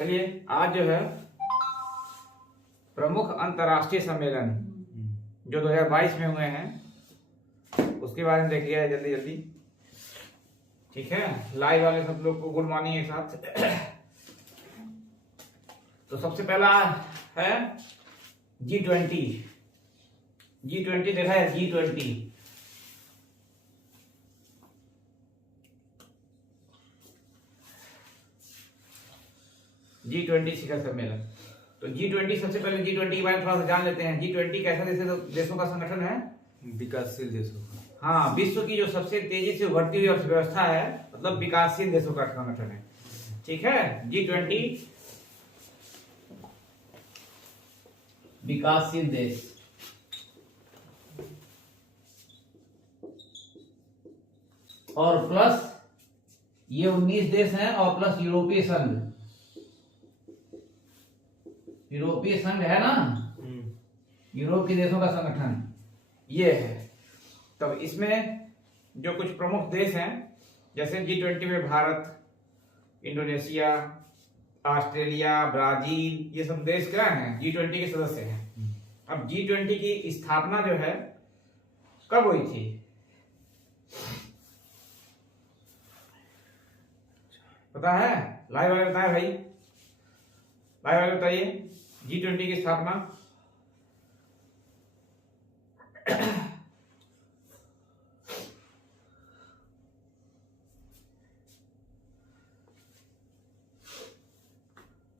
चलिए आज जो है प्रमुख अंतर्राष्ट्रीय सम्मेलन जो 2022 में हुए हैं उसके बारे में देख लिया है जल्दी जल्दी। ठीक है, लाइव वाले सब लोग को गुड मॉर्निंग एक साथ। तो सबसे पहला है G20। G20 देखा है, G20 G20 शिखर सम्मेलन। तो G20 सबसे पहले G20 के बारे में थोड़ा सा जान लेते हैं। G20 कैसा देशों का संगठन है? विकासशील देशों का। हाँ, विश्व की जो सबसे तेजी से उभरती हुई अर्थव्यवस्था है, मतलब विकासशील देशों का संगठन है। ठीक है, G20 विकासशील देश। और प्लस ये 19 देश हैं और प्लस यूरोपीय संघ। यूरोपीय संघ है ना, यूरोप के देशों का संगठन ये है। तब इसमें जो कुछ प्रमुख देश हैं, जैसे G20 में भारत, इंडोनेशिया, ऑस्ट्रेलिया, ब्राजील, ये सब देश क्या हैं? G20 के सदस्य हैं। अब G20 की स्थापना जो है कब हुई थी? पता है? लाइव वाले बताए भाई, लाइव वाले बताइए G20 की स्थापना।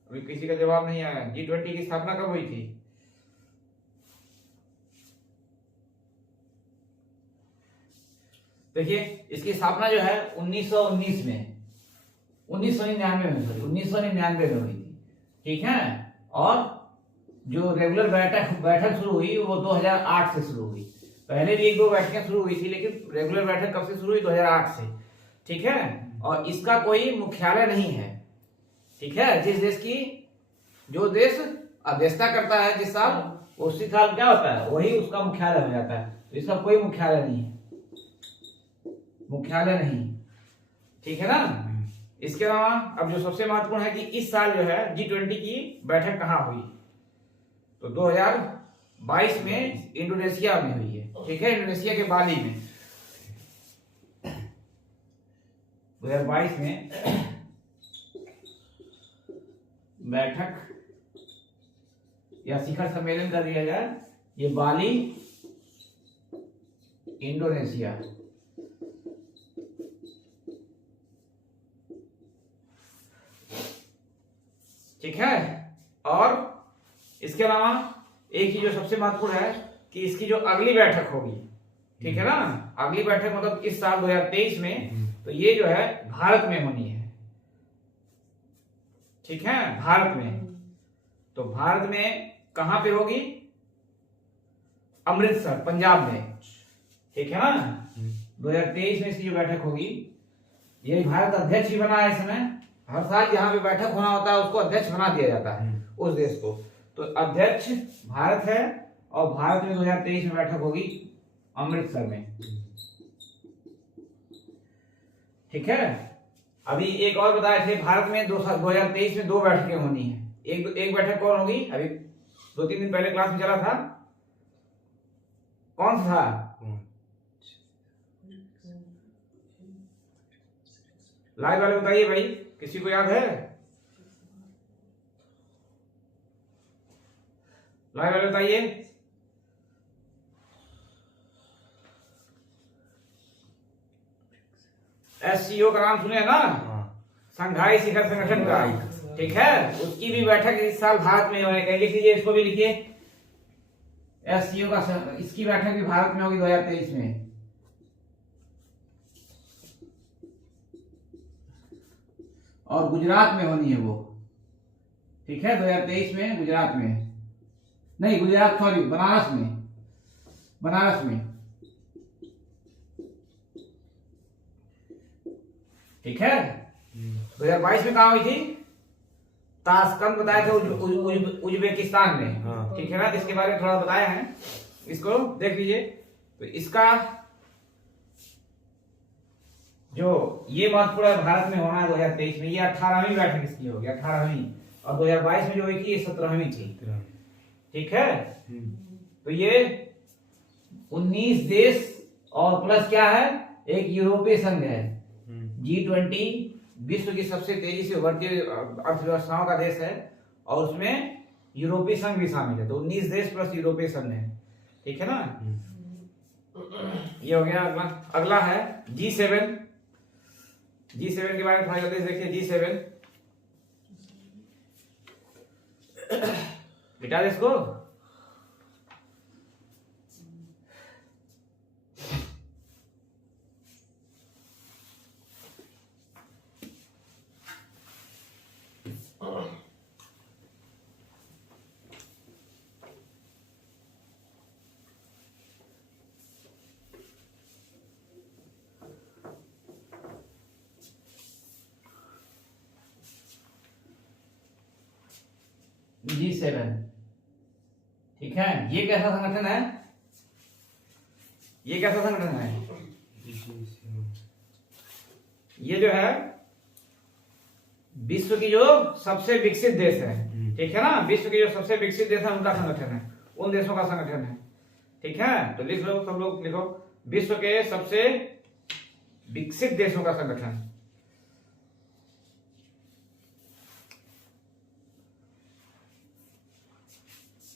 अभी किसी का जवाब नहीं आया। G20 की स्थापना कब हुई थी? देखिए, इसकी स्थापना जो है 1919 में 1999 में सॉरी 1999 में हुई थी। ठीक है, और जो रेगुलर बैठक शुरू हुई वो 2008 से शुरू हुई। पहले भी एक दो बैठकें शुरू हुई थी, लेकिन रेगुलर बैठक कब से शुरू हुई? 2008 से। ठीक है, और इसका कोई मुख्यालय नहीं है। ठीक है, जिस देश की जो देश अध्यक्षता करता है जिस साल, उसी साल क्या होता है, वही उसका मुख्यालय हो जाता है। तो इसका कोई मुख्यालय नहीं है, मुख्यालय नहीं। ठीक है ना। इसके अलावा अब जो सबसे महत्वपूर्ण है कि इस साल जो है G20 की बैठक कहाँ हुई? तो 2022 में इंडोनेशिया में हुई है। ठीक है, इंडोनेशिया के बाली में 2022 में बैठक या शिखर सम्मेलन कर दिया जाए, ये बाली इंडोनेशिया। ठीक है, और इसके अलावा एक चीज जो सबसे महत्वपूर्ण है कि इसकी जो अगली बैठक होगी, ठीक है ना, अगली बैठक मतलब इस साल 2023 में, तो ये जो है भारत में होनी है। ठीक है, भारत में। तो भारत में कहां पे होगी? अमृतसर, पंजाब में। ठीक है ना, 2023 में इसकी जो बैठक होगी, ये भारत अध्यक्ष ही बना है इस समय। हर साल यहाँ पे बैठक होना होता है, उसको अध्यक्ष बना दिया जाता है उस देश को। तो अध्यक्ष भारत है और भारत में 2023 में बैठक होगी अमृतसर में। ठीक है, अभी एक और बताए थे, भारत में 2023 में 2 बैठकें होनी है। एक बैठक कौन होगी? अभी 2-3 दिन पहले क्लास में चला था, कौन सा था? लाइव वाले बताइए भाई, किसी को याद है? लाइव वाले बताइए। SCO का नाम सुने ना, संघाई शिखर संगठन का। ठीक है, उसकी भी बैठक इस साल भारत में होने का। लिख लीजिए, इसको भी लिखिए, SCO का इसकी बैठक भी भारत में होगी 2023 में। और गुजरात में होनी है वो। ठीक है, 2023 में गुजरात में, नहीं गुजरात सॉरी बनारस में, बनारस में। ठीक है, 2022 में कहा हुई थी? ताशकंद बताया था, उज्बेकिस्तान में। ठीक है ना, इसके बारे में थोड़ा बताया है, इसको देख लीजिए। तो इसका जो ये महत्वपूर्ण है, भारत में होना है 2023 में। ये 18वीं बैठक इसकी होगी, 18वीं। और 2022 में जो हुई थी ये 17वीं थी। 17। ठीक है, तो ये 19 देश और प्लस क्या है, एक यूरोपीय संघ है। G20 विश्व की सबसे तेजी से उभरती अर्थव्यवस्थाओं का देश है और उसमें यूरोपीय संघ भी शामिल है। तो 19 देश प्लस यूरोपीय संघ है। ठीक है ना, ये हो गया। अगला है G7। G7 के बारे में थोड़ा जल्दी से देखिए। G7 मिटा दे इसको। G7, ठीक है। ये कैसा संगठन है, ये कैसा संगठन है, ये जो है विश्व की जो सबसे विकसित देश है। ठीक है ना, विश्व के जो सबसे विकसित देश है उनका संगठन है, उन देशों का संगठन है। ठीक है, तो लिख लो, सब लोग लिखो, विश्व के सबसे विकसित देशों का संगठन।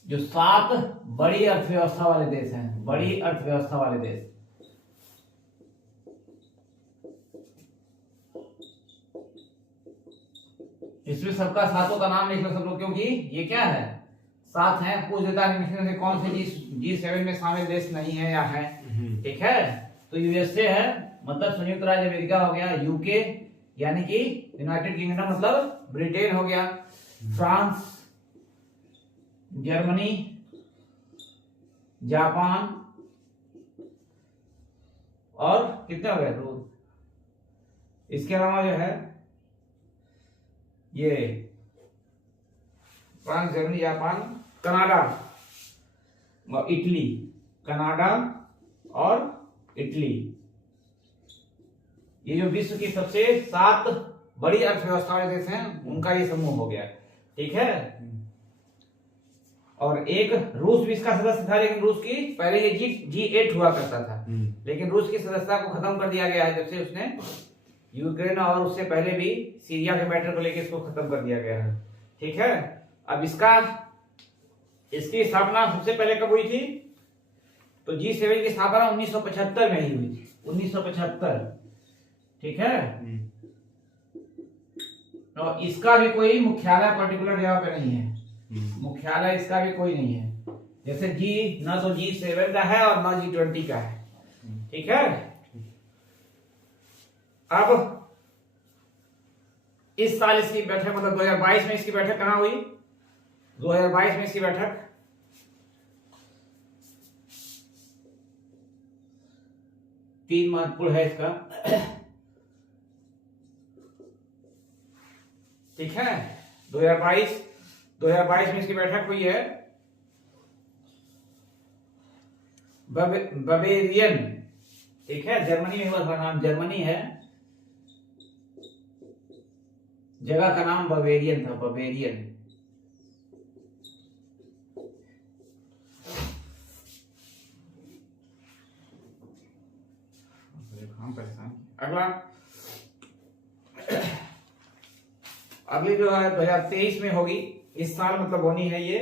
जो 7 बड़ी अर्थव्यवस्था वाले देश हैं, बड़ी अर्थव्यवस्था वाले देश। इसमें सबका सातों का नाम लिख लो सब लोग, क्योंकि ये क्या है, 7 हैं। पूछ देता है कौन से G7 में शामिल देश नहीं है या है। ठीक है, तो यूएसए है, मतलब संयुक्त राज्य अमेरिका हो गया। यूके यानी कि यूनाइटेड किंगडम मतलब ब्रिटेन हो गया। फ्रांस, जर्मनी, जापान और कितने हो गए, रूस। इसके अलावा जो है ये फ्रांस, जर्मनी, जापान, कनाडा और इटली। कनाडा और इटली, ये जो विश्व की सबसे 7 बड़ी अर्थव्यवस्था वाले देश हैं उनका ये समूह हो गया। ठीक है, और एक रूस भी इसका सदस्य था, लेकिन रूस की पहले ये G8 हुआ करता था, लेकिन रूस की सदस्यता को खत्म कर दिया गया है जब से उसने यूक्रेन और उससे पहले भी सीरिया के मैटर को लेकर इसको खत्म कर दिया गया है। ठीक है, अब इसकी स्थापना सबसे पहले कब हुई थी, तो G7 की स्थापना 1975 में ही हुई थी, 1975। ठीक है, और इसका भी कोई मुख्यालय पर्टिकुलर जगह पे नहीं है, मुख्यालय इसका भी कोई नहीं है। जैसे ना तो G7 का है और ना G20 का है। ठीक है, अब इस साल इसकी बैठक, मतलब 2022 में इसकी बैठक कहां हुई, 2022 में इसकी बैठक तीन महत्वपूर्ण है इसका। ठीक है, 2022 में इसकी बैठक हुई है बवेरियन। ठीक है, जर्मनी में हुआ था, नाम जर्मनी है, जगह का नाम बवेरियन था, बवेरियन। अगला, अगली जो है 2023 में होगी, इस साल मतलब होनी है, ये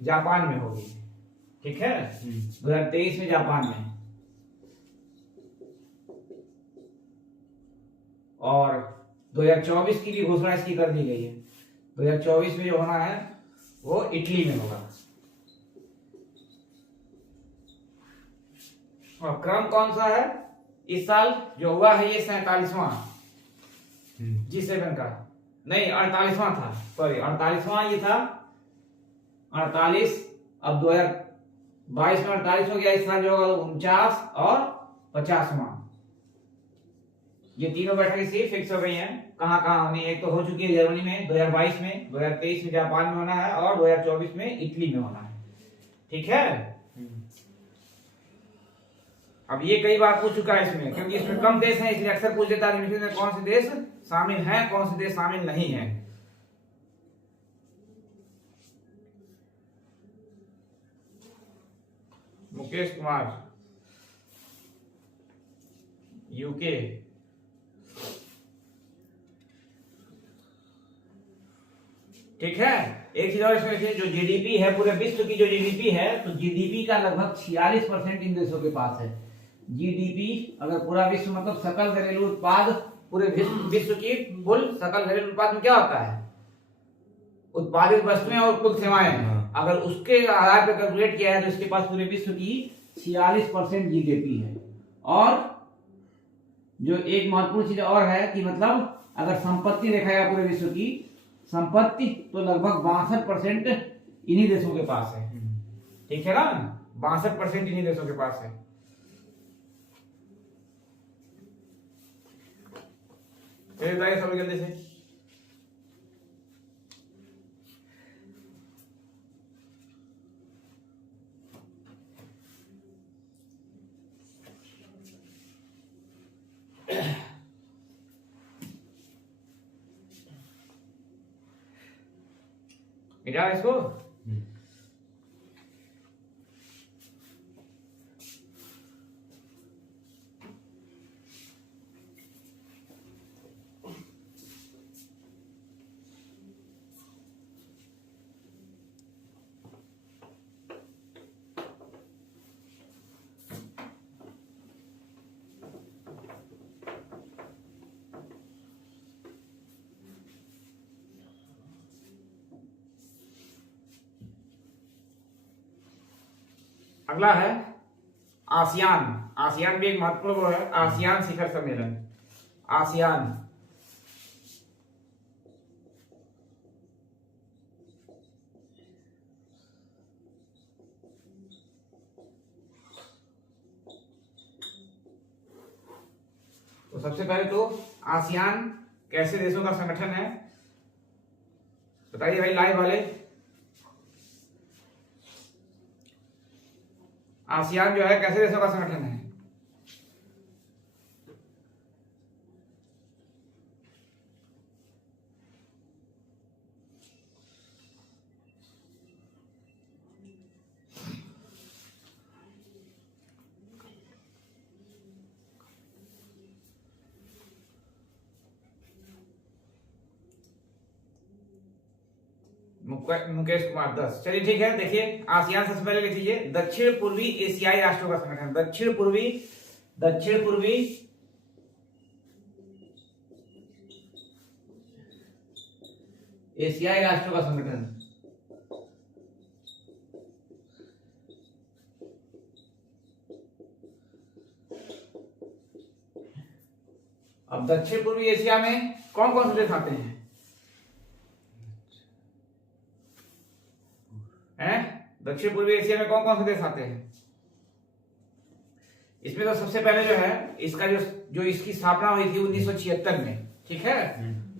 जापान में होगी। ठीक है, 2023 में जापान में। और 2024 की भी घोषणा इसकी कर दी गई है। 2024 में जो होना है वो इटली में होगा। और क्रम कौन सा है इस साल जो हुआ है, ये 47वां G7 का, नहीं 48वां था, सॉरी 48वां ये था, 48। अब 2022 में 48 हो गया, इस साल जो होगा 49 और 50वां। ये तीनों बैठकें इसी फिक्स हो गई हैं। कहां कहां होनी है, एक तो हो चुकी है जर्मनी में 2022 में, 2023 में जापान में होना है और 2024 में इटली में होना है। ठीक है, अब ये कई बार पूछ चुका है इसमें, क्योंकि इसमें कम देश हैं इसलिए अक्सर पूछ देता है में कौन से देश शामिल हैं, कौन से देश शामिल नहीं है। मुकेश कुमार, यूके। ठीक है, एक चीज और इसमें देखिए, जो जीडीपी है पूरे विश्व की, जो जीडीपी है, तो जीडीपी का लगभग 46% इन देशों के पास है। जीडीपी अगर पूरा विश्व मतलब सकल घरेलू उत्पाद, पूरे विश्व की कुल सकल घरेलू उत्पाद में क्या होता है? उत्पादित वस्तुएं और कुल सेवाएं। अगर उसके आधार पर कैलकुलेट किया है तो इसके पास पूरे विश्व की 46% जीडीपी है। और जो एक महत्वपूर्ण चीज और है कि मतलब अगर संपत्ति देखा जाए पूरे विश्व की संपत्ति, तो लगभग 62% इन्हीं देशों के पास है। ठीक है ना, 62% इन्हीं देशों के पास है। चलिए बताइए सब जल्दी से। मिटा इसको। अगला है आसियान। आसियान भी एक महत्वपूर्ण वो है, आसियान शिखर सम्मेलन। आसियान तो सबसे पहले तो आसियान कैसे देशों का संगठन है बताइए भाई लाइव वाले। आसियान जो है कैसे देशों का संगठन है? मुकेश कुमार 10। चलिए ठीक है, देखिए आसियान सबसे पहले लिख लीजिए, दक्षिण पूर्वी एशियाई राष्ट्रों का संगठन। दक्षिण पूर्वी एशियाई राष्ट्रों का संगठन। अब दक्षिण पूर्वी एशिया में कौन कौन से देश आते हैं? दक्षिण पूर्वी एशिया में कौन कौन से देश आते हैं? इसमें तो सबसे पहले जो है इसका जो इसकी स्थापना हुई थी 1976 में। ठीक है,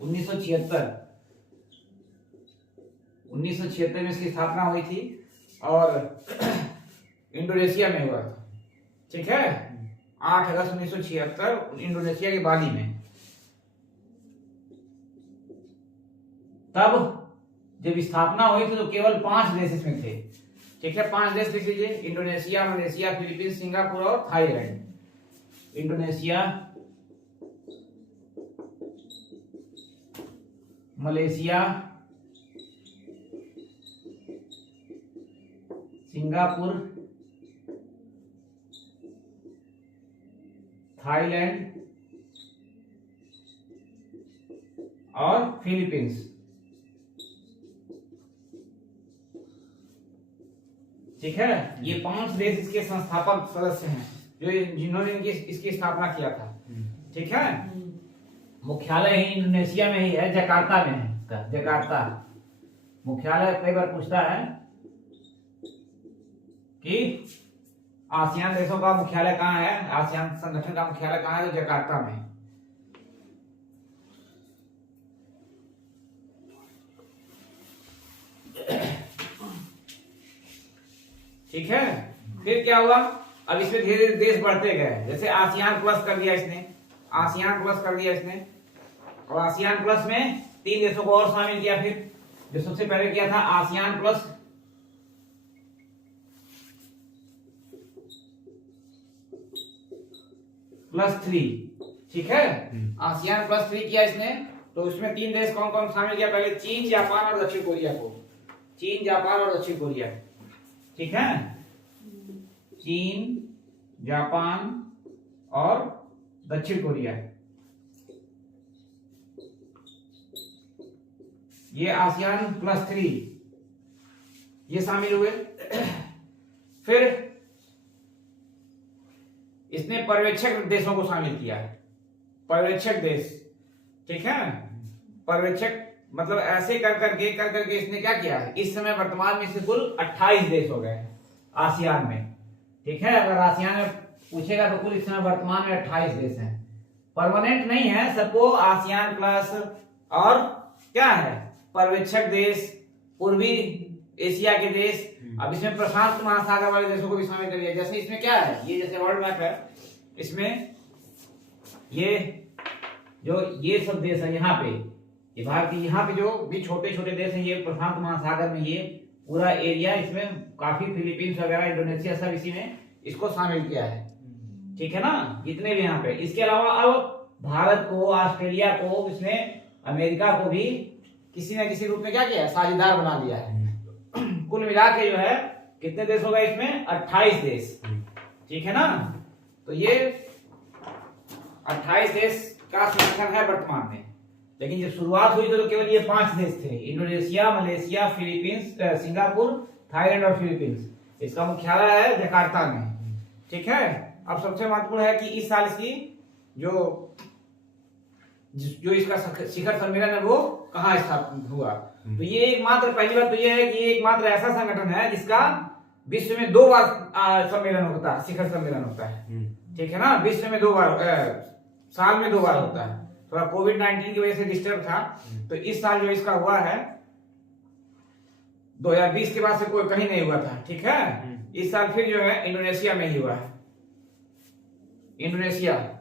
1976 में इसकी स्थापना हुई थी और इंडोनेशिया में हुआ था। ठीक है, 8 अगस्त 1976 इंडोनेशिया के बाली में। तब जब स्थापना हुई थी तो केवल 5 देश इसमें थे। ठीक है, 5 देश लिख लीजिए, इंडोनेशिया, मलेशिया, फिलीपींस, सिंगापुर और Thailand. Indonesia, Malaysia, Singapore, Thailand और फिलीपींस। ठीक है, ये 5 देश इसके संस्थापक सदस्य हैं जो जिन्होंने इसकी स्थापना किया था। ठीक है, मुख्यालय ही इंडोनेशिया में ही है, जकार्ता में है इसका, जकार्ता मुख्यालय। कई बार पूछता है कि आसियान देशों का मुख्यालय कहाँ है, आसियान संगठन का मुख्यालय कहाँ है, तो जकार्ता में। ठीक है, फिर क्या हुआ, अब इसमें धीरे धीरे देश बढ़ते गए। जैसे आसियान प्लस कर दिया इसने, आसियान प्लस कर दिया इसने, और आसियान प्लस में 3 देशों को और शामिल किया। फिर जो सबसे पहले किया था आसियान प्लस +3, ठीक है। आसियान +3 किया इसने, तो उसमें 3 देश कौन कौन शामिल किया? पहले चीन, जापान और दक्षिण कोरिया को। चीन, जापान और दक्षिण कोरिया, ठीक है। चीन, जापान और दक्षिण कोरिया, ये आसियान +3 ये शामिल हुए। फिर इसने पर्यवेक्षक देशों को शामिल किया है। पर्यवेक्षक देश, ठीक है। पर्यवेक्षक मतलब ऐसे कर करके इसने क्या किया है? इस समय वर्तमान में से कुल 28 देश हो गए हैं आसियान में, ठीक है। अगर आसियान में पूछेगा तो कुल इस समय वर्तमान में 28 देश हैं। परमानेंट नहीं है, सबको आसियान प्लस और क्या है? पर्यवेक्षक देश, पूर्वी एशिया के देश। अब इसमें प्रशांत महासागर वाले देशों को भी शामिल कर लिया। जैसे इसमें क्या है, ये जैसे वर्ल्ड मैप है, इसमें ये जो ये सब देश है यहाँ पे, ये भारत की यहाँ पे जो भी छोटे छोटे देश हैं, ये प्रशांत महासागर में ये पूरा एरिया, इसमें काफी फिलीपींस वगैरह, इंडोनेशिया सब इसी में इसको शामिल किया है, ठीक है ना, जितने भी यहाँ पे। इसके अलावा अब भारत को, ऑस्ट्रेलिया को, इसने अमेरिका को भी किसी न किसी रूप में क्या किया? साझेदार बना लिया है। कुल मिला के जो है कितने देश हो गए इसमें? 28 देश, ठीक है ना। तो ये 28 देश का संगठन है वर्तमान में। लेकिन जब शुरुआत हुई तो केवल ये 5 देश थे, Indonesia, Malaysia, Philippines, Singapore, Thailand और फिलीपींस। इसका मुख्यालय है जकार्ता में, ठीक है। अब सबसे महत्वपूर्ण है कि इस साल इसकी जो इसका शिखर सम्मेलन है वो कहाँ स्थापित हुआ। तो ये एकमात्र, पहली बात तो ये है कि ये एकमात्र ऐसा संगठन है जिसका विश्व में 2 बार सम्मेलन होता है, शिखर सम्मेलन होता है, ठीक है ना। विश्व में 2 बार, साल में 2 बार होता है। थोड़ा कोविड-19 की वजह से डिस्टर्ब था, तो इस साल जो इसका हुआ है 2020 के बाद से कोई कहीं नहीं हुआ था, ठीक है। इस साल फिर जो है इंडोनेशिया में ही हुआ है, इंडोनेशिया।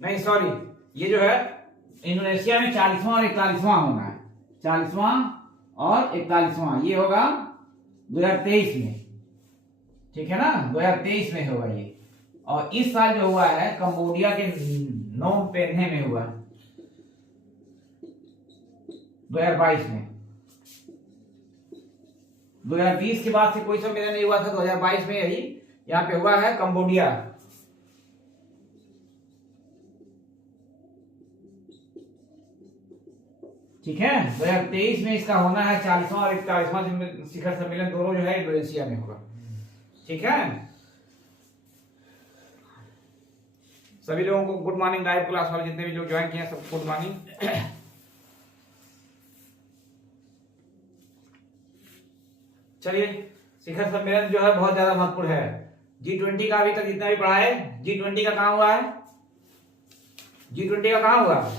नहीं सॉरी, ये जो है इंडोनेशिया में 40वां और 41वां होना है। 40वां और 41वां ये होगा 2023 में, ठीक है ना। 2023 में होगा ये। और इस साल जो हुआ है कंबोडिया के नोम पेन्हे में हुआ 2022 में। 2020 के बाद से कोई सम्मेलन नहीं हुआ था, 2022 में यही यहाँ पे हुआ है कंबोडिया, ठीक है। 2023 में इसका होना है 40वां और 41वां शिखर सम्मेलन, दोनों जो है इंडोनेशिया में होगा, ठीक है। सभी लोगों को गुड मॉर्निंग। लाइव क्लास वाले जितने भी लोग ज्वाइन किए हैं सबको गुड मॉर्निंग। चलिए, शिखर सम्मेलन जो है बहुत ज्यादा महत्वपूर्ण है। G20 का अभी तक जितना भी पढ़ा है, G20 का कहाँ हुआ है? G20 का कहाँ हुआ?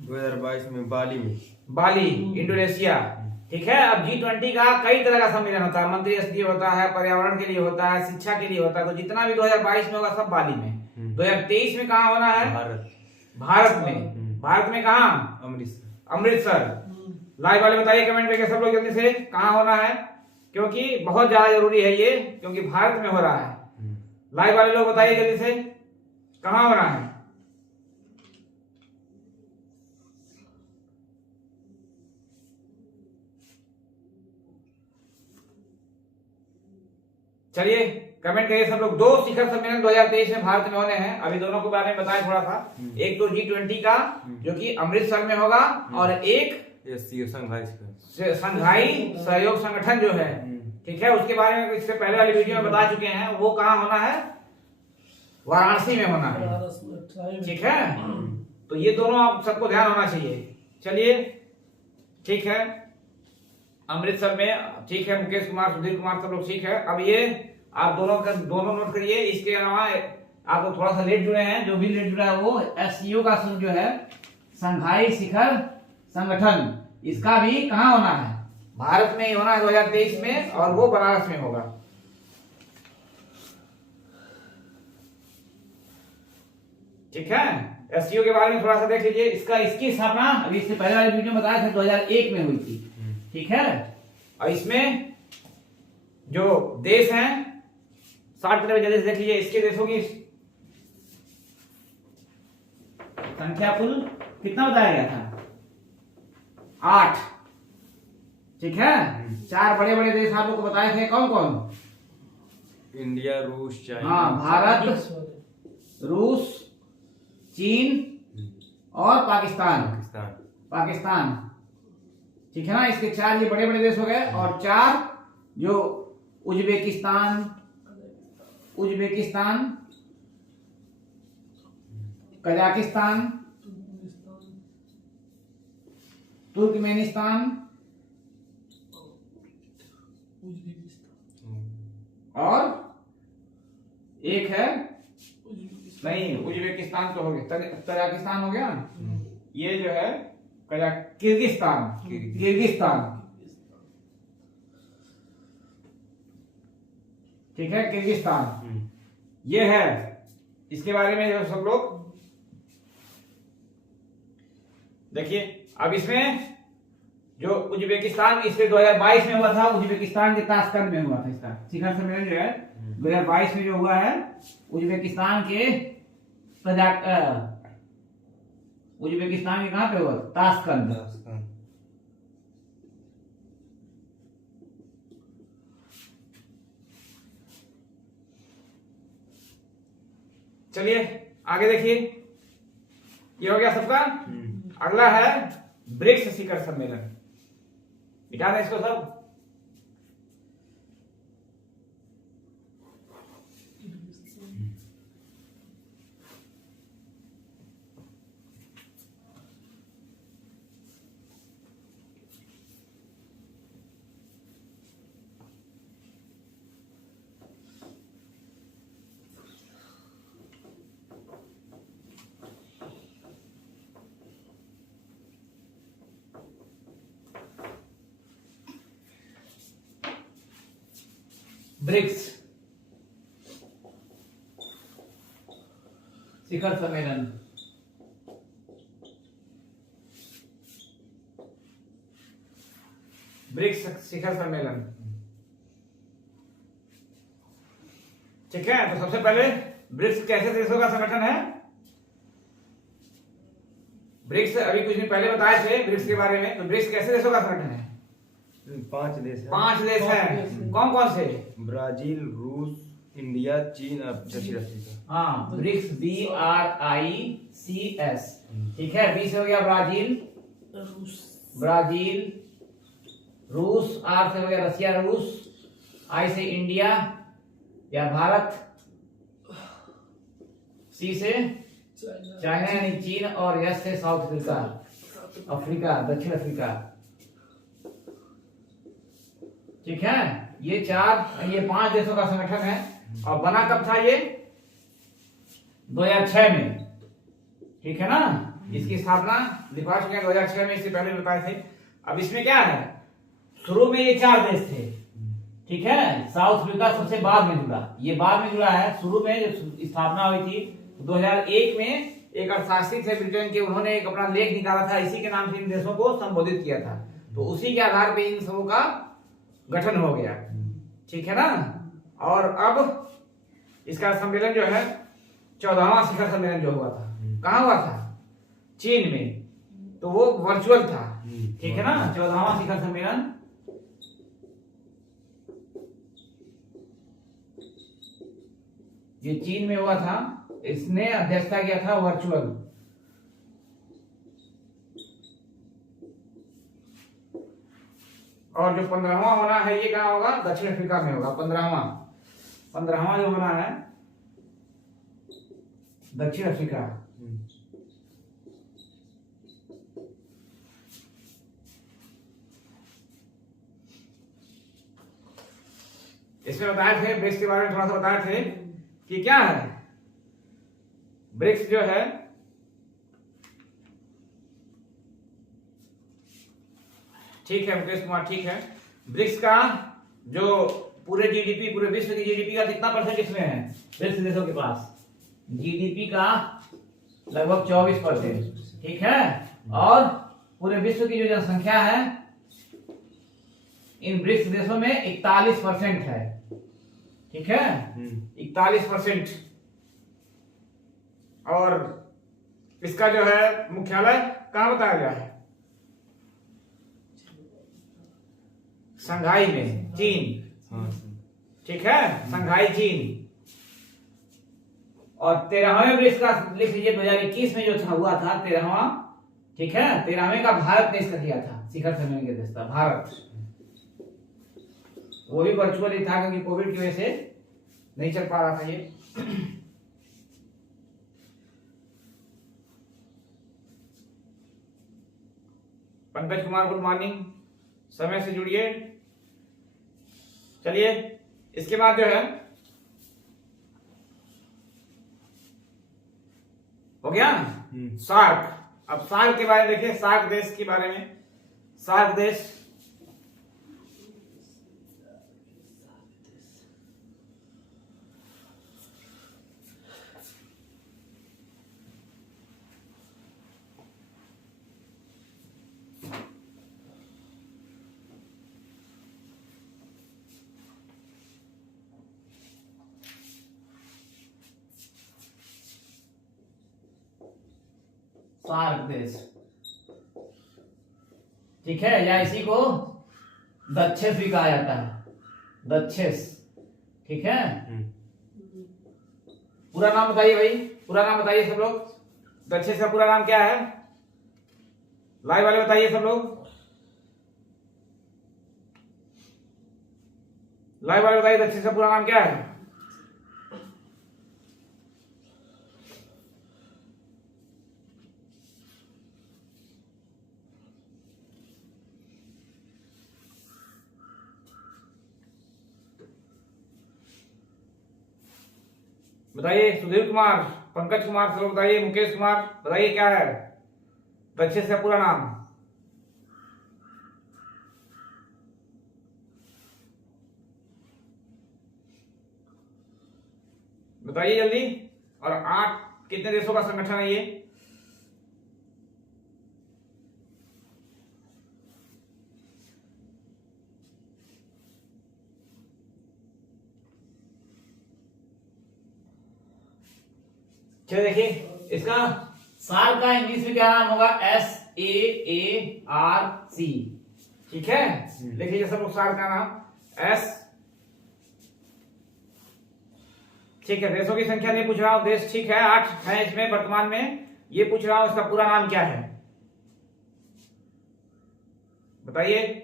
2022 में बाली में, बाली, इंडोनेशिया, ठीक है। अब G20 का कई तरह का सम्मेलन होता है, मंत्री स्तरीय होता है, पर्यावरण के लिए होता है, शिक्षा के लिए होता है। तो जितना भी 2022 में होगा सब बाली में। 2023 में कहाँ होना है? भारत में। भारत में कहाँ? अमृतसर। अमृतसर। लाइव वाले बताइए कमेंट करके सब लोग जल्दी से कहाँ होना है, क्योंकि बहुत ज्यादा जरूरी है ये, क्योंकि भारत में हो रहा है। लाइव वाले लोग बताइए जल्दी से कहाँ होना है। चलिए कमेंट करिए सब लोग। 2 शिखर सम्मेलन 2023 में भारत में होने हैं। अभी दोनों के बारे में बताया थोड़ा सा। एक तो G20 का जो कि अमृतसर में होगा, और एक संघाई सहयोग संगठन जो है, ठीक है, उसके बारे में इससे पहले वाली वीडियो में बता चुके हैं। वो कहाँ होना है? वाराणसी में होना है, ठीक है। तो ये दोनों आप सबको ध्यान होना चाहिए। चलिए ठीक है, अमृतसर में, ठीक है। मुकेश कुमार, सुधीर कुमार सब लोग ठीक है। अब ये आप दोनों नोट करिए। इसके अलावा आप लोग थोड़ा सा लेट जुड़े हैं, जो भी लेट जुड़ा है वो SCO का जो है संघाई शिखर संगठन, इसका भी कहाँ होना है? भारत में ही होना है 2023 में, और वो बनारस में होगा। ठीक है। एससीओ के बारे में थोड़ा सा देख लीजिए। इसकी स्थापना अभी इससे पहले वाले वीडियो में बताया था 2001 में हुई थी, ठीक है। और इसमें जो देश हैं 60 की तरफ जल्दी से देख लीजिए। इसके देशों की संख्या कुल कितना बताया गया था? 8, ठीक है। 4 बड़े बड़े देश आप लोग को बताए थे, कौन कौन? इंडिया, रूस, चाइना। हाँ, भारत, रूस, चीन और पाकिस्तान, ठीक है ना। इसके 4 ये बड़े बड़े देश हो गए। और 4 जो उज्बेकिस्तान, कजाकिस्तान, तुर्कमेनिस्तान और एक है, नहीं उज्बेकिस्तान तो हो गया, कजाकिस्तान हो गया। ये जो है किर्गिस्तान, ठीक है, किर्गिस्तान ये है। इसके बारे में जो सब लोग देखिए। अब इसमें जो उज्बेकिस्तान इससे 2022 में हुआ था, उज्बेकिस्तान के ताशकंद में हुआ था। इसका शिखर सम्मेलन जो है 2022 में जो हुआ है उज्बेकिस्तान के कहां पे हुआ? ताशकंद। चलिए आगे देखिए। ये हो गया सबका। अगला है ब्रिक्स शिखर सम्मेलन। मिटा दें इसको सब। ब्रिक्स शिखर सम्मेलन। ब्रिक्स शिखर सम्मेलन, ठीक है। तो सबसे पहले ब्रिक्स कैसे देशों का संगठन है? ब्रिक्स अभी कुछ दिन पहले बताए थे ब्रिक्स के बारे में। तो ब्रिक्स कैसे देशों का संगठन है? 5 देश है। 5 देश है। कौन कौन से? ब्राजील, रूस, इंडिया, चीन और दक्षिण अफ्रीका। हाँ, ब्रिक्स BRICS, ठीक है। बी से हो गया ब्राजील, रूस, आर से हो गया रसिया रूस, आई से इंडिया या भारत, सी से चाइना यानी चीन और एस से साउथ अफ्रीका, दक्षिण अफ्रीका, ठीक है। ये 5 देशों का संगठन है। और बना कब था ये? 2006 में, ठीक है ना। इसकी स्थापना लिखा चुके हैं 2006 में। इससे पहले बताए थे। अब इसमें क्या है? शुरू में ये 4 देश थे, ठीक है। साउथ अफ्रीका सबसे बाद में जुड़ा, ये बाद में जुड़ा है। शुरू में जब स्थापना हुई थी 2001 में एक अर्थशास्त्री थे ब्रिटेन के, उन्होंने एक अपना लेख निकाला था, इसी के नाम से इन देशों को संबोधित किया था। तो उसी के आधार पे इन सबों का गठन हो गया, ठीक है ना। और अब इसका सम्मेलन जो है 14वां शिखर सम्मेलन जो हुआ था, कहाँ हुआ था? चीन में। तो वो वर्चुअल था, ठीक है ना। 14वां शिखर सम्मेलन ये चीन में हुआ था। इसने अध्यक्षता किया था वर्चुअल। और जो 15वां होना है ये कहाँ होगा? दक्षिण अफ्रीका में होगा। 15वां जो होना है दक्षिण अफ्रीका। इसमें बताए थे ब्रिक्स के बारे में, थोड़ा सा बताए थे कि क्या है ब्रिक्स जो है। ठीक है मुकेश कुमार, ठीक है। ब्रिक्स का जो पूरे जीडीपी, पूरे विश्व की जीडीपी का कितना % इसमें है? ब्रिक्स देशों के पास जीडीपी का लगभग 24%, ठीक है। और पूरे विश्व की जो जनसंख्या है इन ब्रिक्स देशों में 41% है, ठीक है, 41%। और इसका जो है मुख्यालय कहां बताया गया है? शंघाई में, चीन, हाँ ठीक है, शंघाई चीन। और 13वें ब्रिक्स का लिख लीजिए 2021 में जो था हुआ था 13वां, ठीक है, 13वें का भारत ने इसका किया था, शिखर सम्मेलन के देश था भारत। वो भी वर्चुअली था क्योंकि कोविड की वजह से नहीं चल पा रहा था ये। पंकज कुमार गुड मॉर्निंग, समय से जुड़िए। चलिए इसके बाद जो है हो गया सार्क। अब सार्क के बारे में देखिए, सार्क देश के बारे में। सार्क देश सार्क देश, ठीक है, या इसी को दक्षेस भी कहा जाता है, दक्षेस, ठीक है। पूरा नाम बताइए भाई, पूरा नाम बताइए सब लोग। दक्षेस का पूरा नाम क्या है? लाइव वाले बताइए सब लोग, लाइव वाले बताइए दक्षेस का पूरा नाम क्या है? बताइए, सुधीर कुमार, पंकज कुमार, सब बताइए, मुकेश कुमार बताइए क्या है दक्षेस का पूरा नाम? बताइए जल्दी। और 8 कितने देशों का संगठन है ये? चलिए देखिए, इसका सार्क का इंग्लिश में क्या नाम होगा? SAARC, ठीक है। लिख लीजिए सब लोग सार्क का नाम S, ठीक है। देशों की संख्या नहीं पूछ रहा हूं, देश ठीक है 8 है इसमें वर्तमान में। ये पूछ रहा हूं इसका पूरा नाम क्या है, बताइए।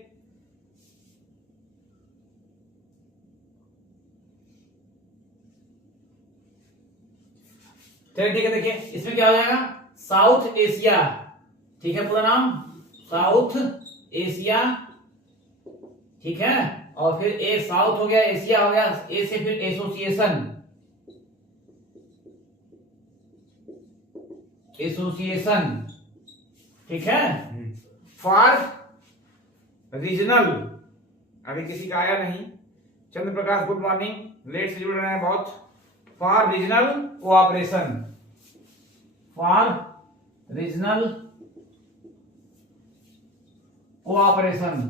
चलिए ठीक है, देखिए इसमें क्या हो जाएगा? साउथ एशिया, ठीक है, पूरा नाम साउथ एशिया, ठीक है। और फिर ए साउथ हो गया, एशिया हो गया, ए से फिर एसोसिएशन, एसोसिएशन, ठीक है, फॉर रीजनल। अभी किसी का आया नहीं। चंद्र प्रकाश गुड मॉर्निंग, लेट से जुड़ रहे हैं बहुत। For regional cooperation, for regional cooperation,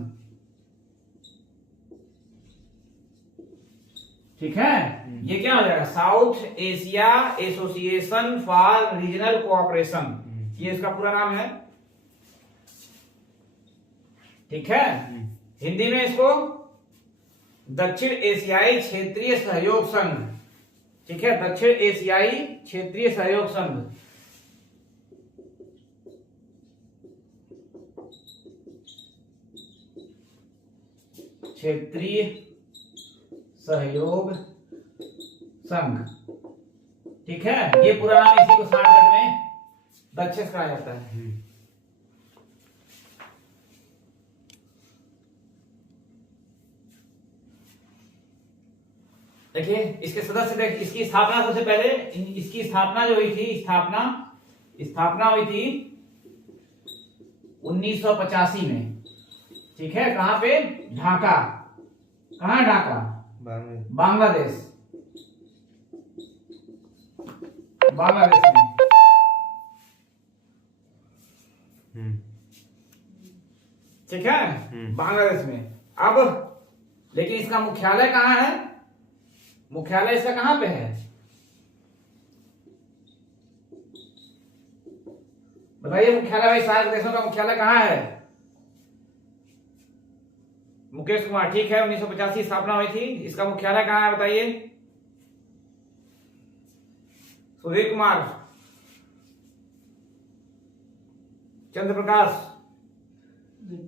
ठीक है। ये क्या हो जाएगा? South Asia association for regional cooperation, ये इसका पूरा नाम है, ठीक है। हिंदी में इसको दक्षिण एशियाई क्षेत्रीय सहयोग संघ, ठीक है, दक्षिण एशियाई क्षेत्रीय सहयोग संघ, क्षेत्रीय सहयोग संघ, ठीक है। ये पूरा नाम इसी को शॉर्टकट में दक्षेस कहा जाता है। देखिए इसके सदस्य, देख इसकी स्थापना सबसे पहले, इसकी स्थापना जो हुई थी, स्थापना हुई थी 1985 में, ठीक है। कहां पे? ढाका। कहां? ढाका, बांग्लादेश, बांग्लादेश में, ठीक है, बांग्लादेश में। अब लेकिन इसका मुख्यालय कहाँ है? मुख्यालय इसका कहाँ पे है बताइए? मुख्यालय भाई, सारे देशों का मुख्यालय कहाँ है? मुकेश कुमार, ठीक है, 1985 स्थापना हुई थी। इसका मुख्यालय कहाँ है बताइए? सुधीर कुमार, चंद्र प्रकाश,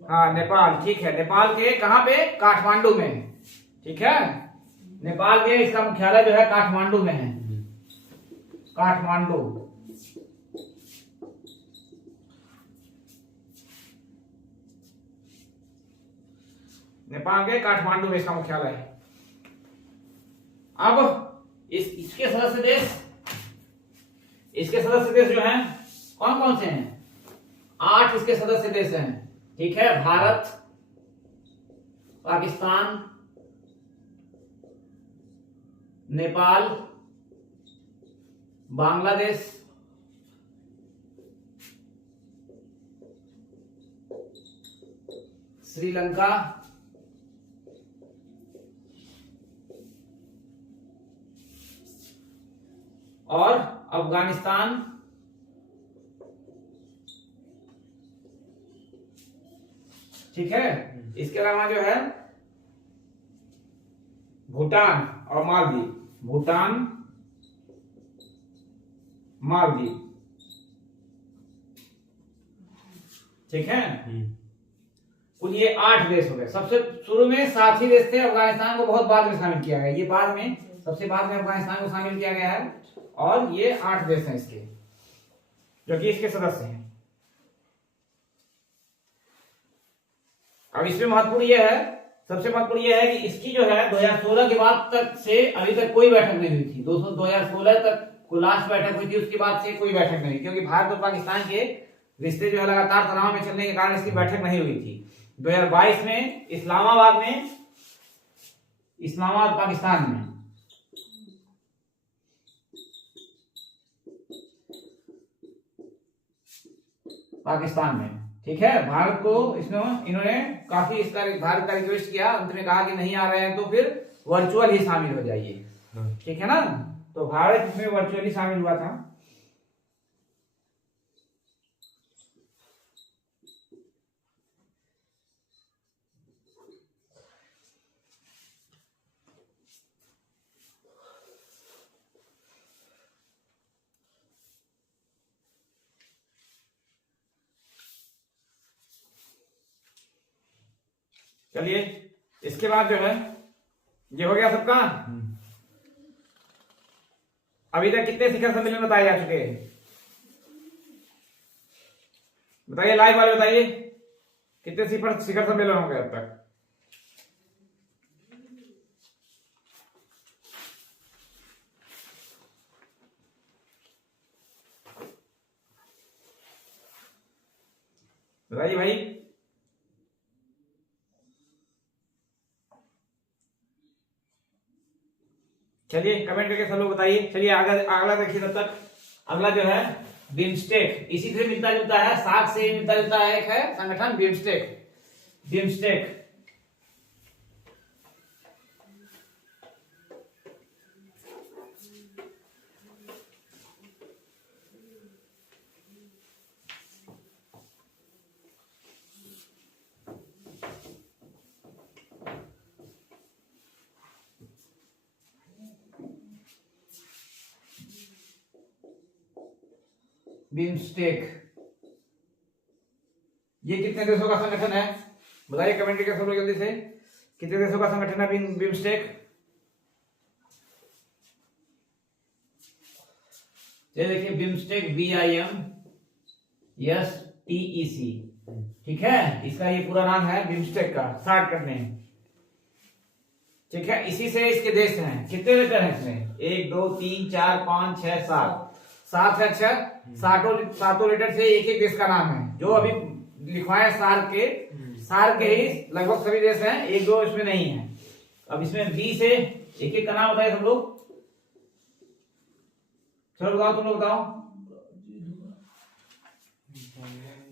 हाँ नेपाल, ठीक है। नेपाल के कहाँ पे? काठमांडू में, ठीक है। नेपाल के इसका मुख्यालय जो है काठमांडू में है, काठमांडू। नेपाल के काठमांडू में इसका मुख्यालय है। अब इसके सदस्य देश जो हैं कौन कौन से हैं? 8 इसके सदस्य देश हैं, ठीक है। भारत, पाकिस्तान, नेपाल, बांग्लादेश, श्रीलंका, और अफगानिस्तान, ठीक है। इसके अलावा जो है भूटान और मालदीव, भूटान, मालदीव, ठीक है। कुल ये 8 देश हो गए। सबसे शुरू में 7 ही देश थे, अफगानिस्तान को बहुत बाद में शामिल किया गया, ये बाद में, सबसे बाद में अफगानिस्तान को शामिल किया गया है। और ये 8 देश हैं इसके, जो कि इसके सदस्य हैं। अब इसमें महत्वपूर्ण यह है, सबसे महत्वपूर्ण यह है कि इसकी जो है 2016 के बाद तक से अभी तक कोई बैठक नहीं हुई थी। 2016 तक को लास्ट बैठक हुई थी, उसके बाद से कोई बैठक नहीं हुई, क्योंकि भारत और पाकिस्तान के रिश्ते जो है लगातार तनाव में चलने के कारण इसकी बैठक नहीं हुई थी। 2022 में इस्लामाबाद, पाकिस्तान में, ठीक है। भारत को इन्होंने काफी इसका भारत का रिक्वेस्ट किया, अंत में कहा कि नहीं आ रहे हैं तो फिर वर्चुअल ही शामिल हो जाइए, ठीक है ना। तो भारत इसमें वर्चुअली शामिल हुआ था। चलिए, इसके बाद जो है ये हो गया सबका। अभी तक कितने शिखर सम्मेलन बताए जा चुके हैं? बताइए, लाइव वाले बताइए, कितने शिखर सम्मेलन हो गए अब तक? बताइए भाई। चलिए कमेंट करके सब लोग बताइए। चलिए अगला देखिए तब तक। अगला जो है बिम्स्टेक, इसी से मिलता जुलता है, सार्क से मिलता जुलता है, एक है संगठन बिम्स्टेक। ये कितने देशों का संगठन है? बताइए कमेंट करके सब लोग जल्दी से, कितने देशों का संगठन है बिम्स्टेक? ये देखिए बिम्स्टेक, BIMSTEC, ठीक है। इसका ये पूरा नाम है बिम्स्टेक का, शॉर्ट करने, ठीक है। इसी से इसके देश हैं। कितने लेटर हैं इसमें? 1 2 3 4 5 6 7 है। अच्छा, सातों लेटर से एक एक देश का नाम है, जो अभी लिखवाए सार्क के ही लगभग सभी देश हैं, 1 2 इसमें नहीं है। अब इसमें बी से एक एक का नाम बताइए सब लोग। चलो बताओ, तुम लोग बताओ।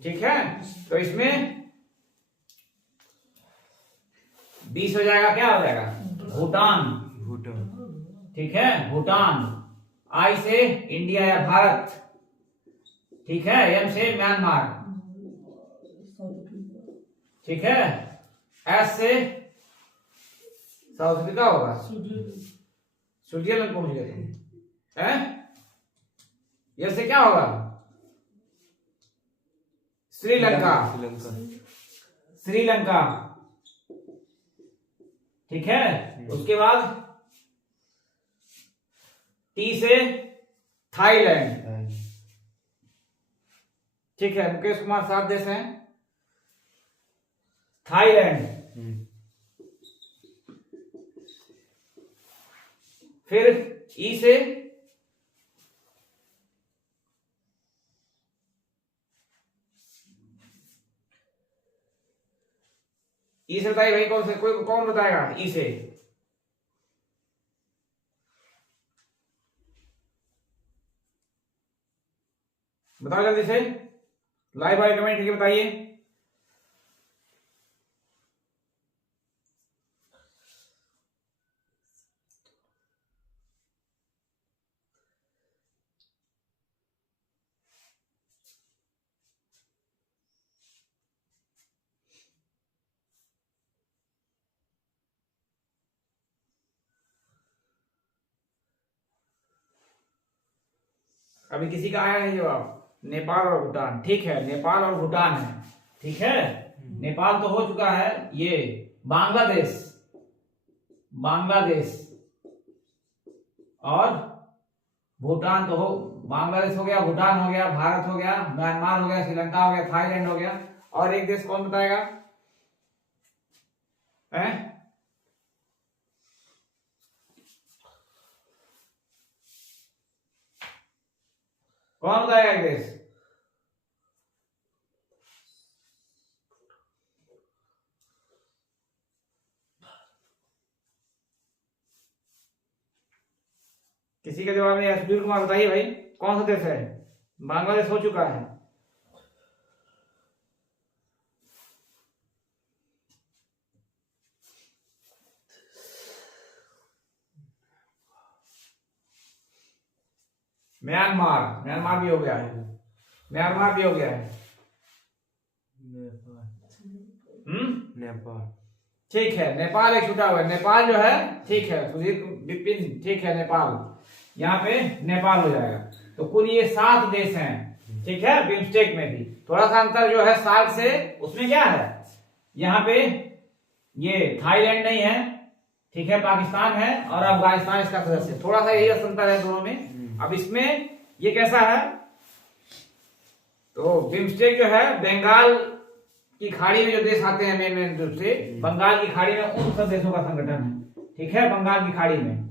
ठीक है, तो इसमें 20 हो जाएगा, क्या हो जाएगा? भूटान। भूटान। ठीक है, भूटान। आई से इंडिया या भारत। ठीक है, एम से म्यांमार। ठीक है, एस से साउथ अफ्रीका होगा। स्विट्जरलैंड पहुंच गए तुम हैं? ये से क्या होगा? श्रीलंका। श्रीलंका। श्रीलंका। ठीक है, उसके बाद टी से थाईलैंड। ठीक है, मुकेश कुमार 7 देश हैं। थाईलैंड। फिर ई से बताइए भाई, कौन से, कोई कौन बताएगा ई से? बताओ जल्दी से, लाइव वाले कमेंट करके बताइए। अभी किसी का आया नहीं जवाब। नेपाल और भूटान। ठीक है, नेपाल और भूटान है। ठीक है, नेपाल तो हो चुका है। ये बांग्लादेश, बांग्लादेश और भूटान तो हो, बांग्लादेश हो गया, भूटान हो गया, भारत हो गया, म्यांमार हो गया, श्रीलंका हो गया, थाईलैंड हो गया। और एक देश कौन बताएगा? हैं? कौन बताएगा एक देश? किसी का जवाब नहीं है। सुधीर कुमार बताइए भाई, कौन सा देश है? बांग्लादेश हो चुका है। म्यांमार, म्यांमार भी हो गया है। म्यांमार भी हो गया है। नेपाल। ठीक है, नेपाल एक छूटा हुआ है। नेपाल जो है, ठीक है सुधीर विपिन, ठीक है, नेपाल, यहाँ पे नेपाल हो जाएगा। तो कुल ये 7 देश हैं। ठीक है, बिम्स्टेक में भी थोड़ा सा अंतर जो है सार्क से, उसमें क्या है, यहाँ पे ये थाईलैंड नहीं है। ठीक है, पाकिस्तान है और अफगानिस्तान इसका सदस्य। थोड़ा सा यही अंतर है दोनों में। अब इसमें ये कैसा है, तो बिम्स्टेक जो है बंगाल की खाड़ी में जो देश आते हैं मेन रूप से, बंगाल की खाड़ी में उन सब देशों का संगठन है। ठीक है, बंगाल की खाड़ी में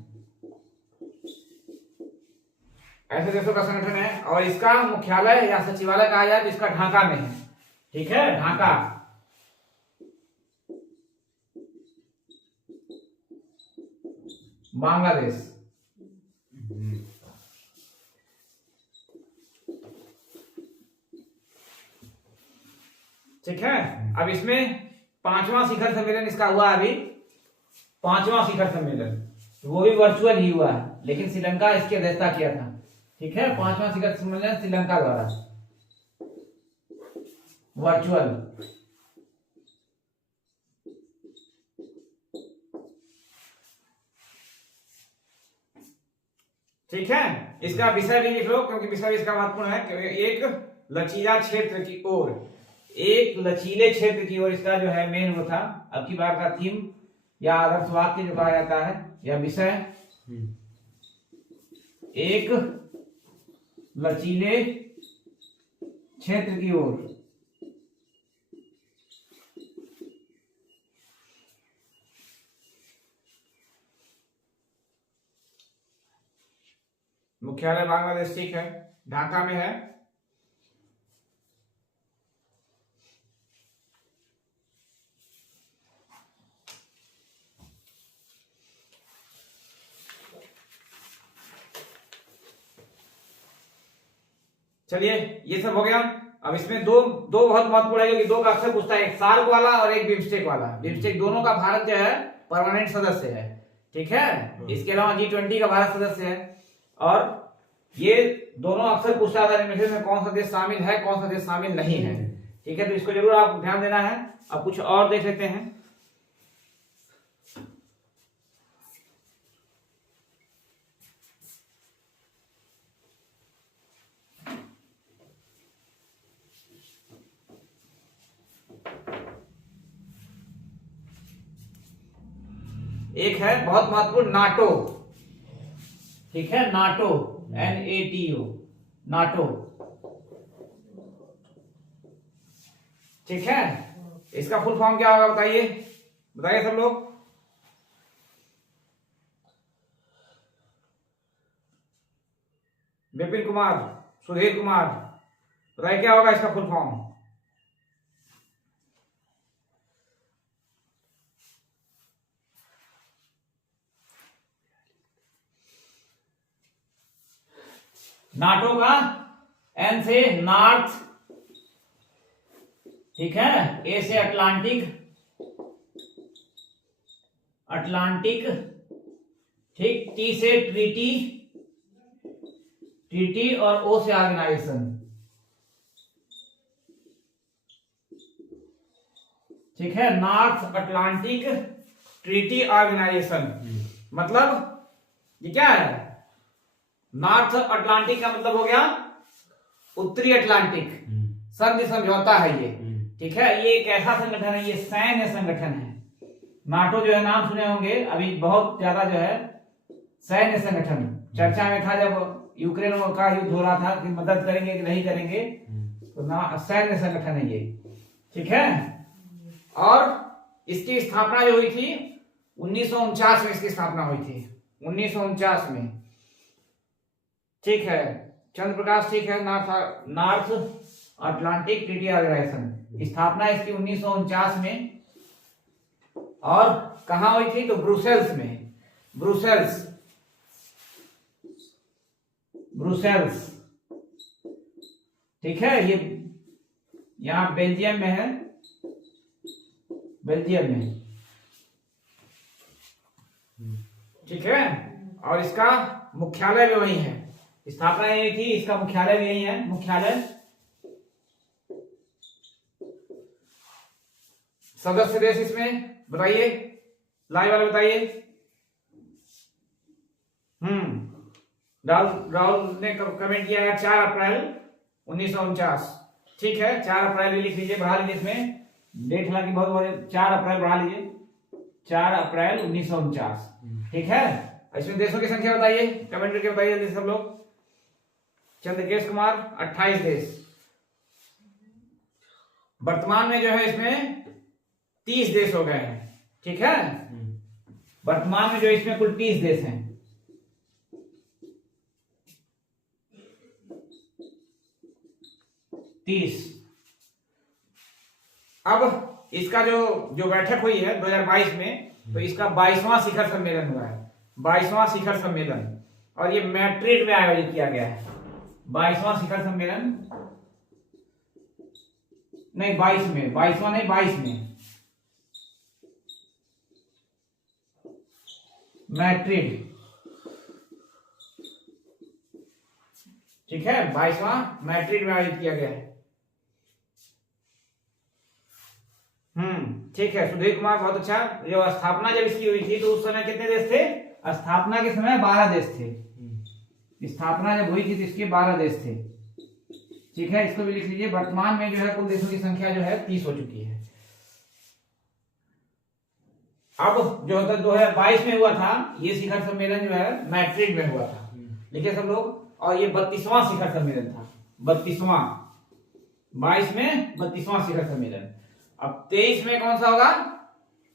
ऐसे देशों का संगठन है। और इसका मुख्यालय या सचिवालय कहा जाए तो इसका ढाका में है। ठीक है, ढाका। बांग्लादेश। ठीक है, अब इसमें 5वां शिखर सम्मेलन इसका हुआ अभी, 5वां शिखर सम्मेलन, वो भी वर्चुअल ही हुआ है, लेकिन श्रीलंका इसकी अध्यक्षता किया था। ठीक है, 5वां शिखर सम्मेलन श्रीलंका द्वारा वर्चुअल। ठीक है, इसका विषय भी लिख लो, क्योंकि विषय इसका महत्वपूर्ण है। क्योंकि एक लचीला क्षेत्र की ओर, एक लचीले क्षेत्र की ओर इसका जो है मेन वो था। अब की बार का थीम या आदर्श वाक्य जो कहा जाता है, या विषय, एक लचीले क्षेत्र की ओर। मुख्यालय बांग्लादेश, ठीक है, ढाका में है। चलिए, ये सब हो गया। अब इसमें दो दो बहुत महत्वपूर्ण है, क्योंकि दो का अक्सर पूछता है, एक सार्क वाला और एक बिम्स्टेक वाला। बिम्स्टेक दोनों का भारत जो है परमानेंट सदस्य है, ठीक है। इसके अलावा G20 का भारत सदस्य है, और ये दोनों अक्सर पूछा जाता है निम्नलिखित में कौन सा देश शामिल है, कौन सा देश शामिल नहीं है, ठीक है। तो इसको जरूर आप ध्यान देना है। अब कुछ और देख लेते हैं। एक है बहुत महत्वपूर्ण नाटो, ठीक है, नाटो, NATO, नाटो, ठीक है। इसका फुल फॉर्म क्या होगा बताइए, बताइए सब लोग। विपिन कुमार, सुधीर कुमार, बताइए क्या होगा इसका फुल फॉर्म। नाटो का N से नॉर्थ, ठीक है, A से अटलांटिक, अटलांटिक, ठीक, T से ट्रीटी, ट्रीटी, और O से ऑर्गेनाइजेशन, ठीक है, नॉर्थ अटलांटिक ट्रीटी ऑर्गेनाइजेशन। मतलब ये क्या है, नॉर्थ अटलांटिक का मतलब हो गया उत्तरी अटलांटिक संधि समझौता है ये, ठीक है। ये एक ऐसा संगठन है, ये सैन्य संगठन है। नाटो जो है नाम सुने होंगे, अभी बहुत ज्यादा जो है सैन्य संगठन चर्चा में था जब यूक्रेन का युद्ध हो रहा था कि मदद करेंगे कि नहीं करेंगे, तो सैन्य संगठन है ये, ठीक है। और इसकी स्थापना जो हुई थी 1949 में, इसकी स्थापना हुई थी 1949 में, ठीक है। चंद्र प्रकाश, ठीक है, नॉर्थ अटलांटिक ट्रीटी ऑर्गेनाइजेशन, स्थापना इसकी 1949 में, और कहां हुई थी, तो ब्रुसेल्स में, ब्रुसेल्स, ब्रुसेल्स, ठीक है। ये यहां बेल्जियम में है, बेल्जियम में, ठीक है। और इसका मुख्यालय भी वही है, स्थापना यही थी, इसका मुख्यालय भी यही है, मुख्यालय। सदस्य देश इसमें बताइए, लाइव वाले बताइए। राहुल ने कमेंट किया है 4 अप्रैल 1949, ठीक है, 4 अप्रैल भी लिख लीजिए, बढ़ा लीजिए इसमें डेट, हालांकि बहुत बहुत 4 अप्रैल बढ़ा लीजिए, 4 अप्रैल 1949, ठीक है। इसमें देशों की संख्या बताइए, कमेंट करके बताइए जल्दी सब लोग। चंद्रकेश कुमार 28 देश, वर्तमान में जो है इसमें 30 देश हो गए हैं, ठीक है। वर्तमान में जो इसमें कुल 30 देश हैं, 30। अब इसका जो बैठक हुई है 2022 में, तो इसका 22वां शिखर सम्मेलन हुआ है, 22वां शिखर सम्मेलन, और ये मैड्रिड में आयोजित किया गया है। 22वां शिखर सम्मेलन, नहीं 22 में, 22वां नहीं 22 में, मैड्रिड, ठीक है, 22वां मैड्रिड में आयोजित किया गया है। ठीक है, सुधीर कुमार बहुत अच्छा। जो स्थापना जब इसकी हुई थी तो उस समय कितने देश थे, स्थापना के समय 12 देश थे, स्थापना जब हुई थी तो इसके 12 देश थे, ठीक है। इसको भी लिख लीजिए। वर्तमान में जो है कुल देशों की संख्या जो है 30 हो चुकी है। अब जो 2022 में हुआ था ये शिखर सम्मेलन जो है मैड्रिड में हुआ था, लिखिए सब लोग। और ये 32वां शिखर सम्मेलन था, 32वां, 22 में 32वां शिखर सम्मेलन। अब 23 में कौन सा होगा,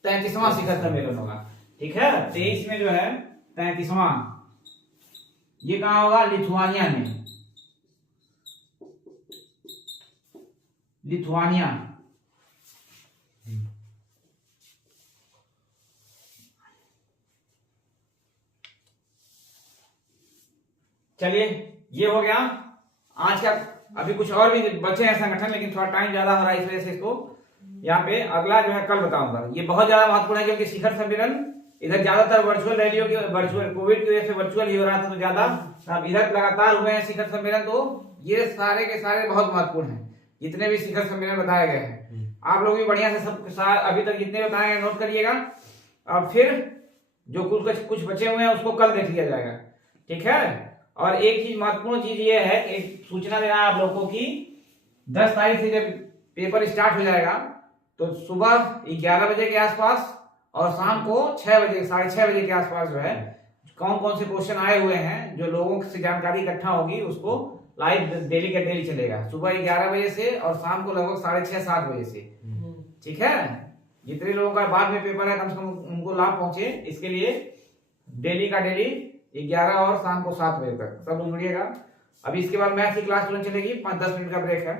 33वां शिखर सम्मेलन होगा, ठीक है। 23 में जो है 33वां, ये कहां होगा, लिथुआनिया में, लिथुआनिया, चलिए ये हो गया आज का अभी कुछ और भी बचे हैं संगठन, लेकिन थोड़ा टाइम ज्यादा हो रहा है इस वजह से इसको यहाँ पे अगला जो है कल बताऊंगा। ये बहुत ज्यादा महत्वपूर्ण है क्योंकि शिखर सम्मेलन इधर ज्यादातर वर्चुअल रैलियों की, वर्चुअल कोविड की वजह से वर्चुअल ही हो रहा था, तो ज्यादा अब इधर लगातार हुए हैं शिखर सम्मेलन। तो ये सारे के सारे बहुत महत्वपूर्ण हैं, जितने भी शिखर सम्मेलन बताए गए हैं। आप लोग भी बढ़िया से सब अभी तक जितने बताए हैं नोट करिएगा, और फिर जो कुछ बचे हुए हैं उसको कल देख लिया जाएगा, ठीक है। और एक चीज महत्वपूर्ण चीज ये है, एक सूचना देना है आप लोगों को कि 10 तारीख से जब पेपर स्टार्ट हो जाएगा तो सुबह 11 बजे के आसपास और शाम को 6 बजे 6:30 बजे के आसपास जो है कौन कौन से क्वेश्चन आए हुए हैं, जो लोगों से जानकारी इकट्ठा होगी उसको लाइव डेली का डेली चलेगा, सुबह 11 बजे से और शाम को लगभग 6:30-7 बजे से, ठीक है। जितने लोगों का बाद में पेपर है कम से कम उनको लाभ पहुंचे, इसके लिए डेली का डेली 11 और शाम को 7 बजे तक सब लोग जुड़िएगा। अभी इसके बाद मैथ की क्लास तुरंत चलेगी, 5-10 मिनट का ब्रेक है।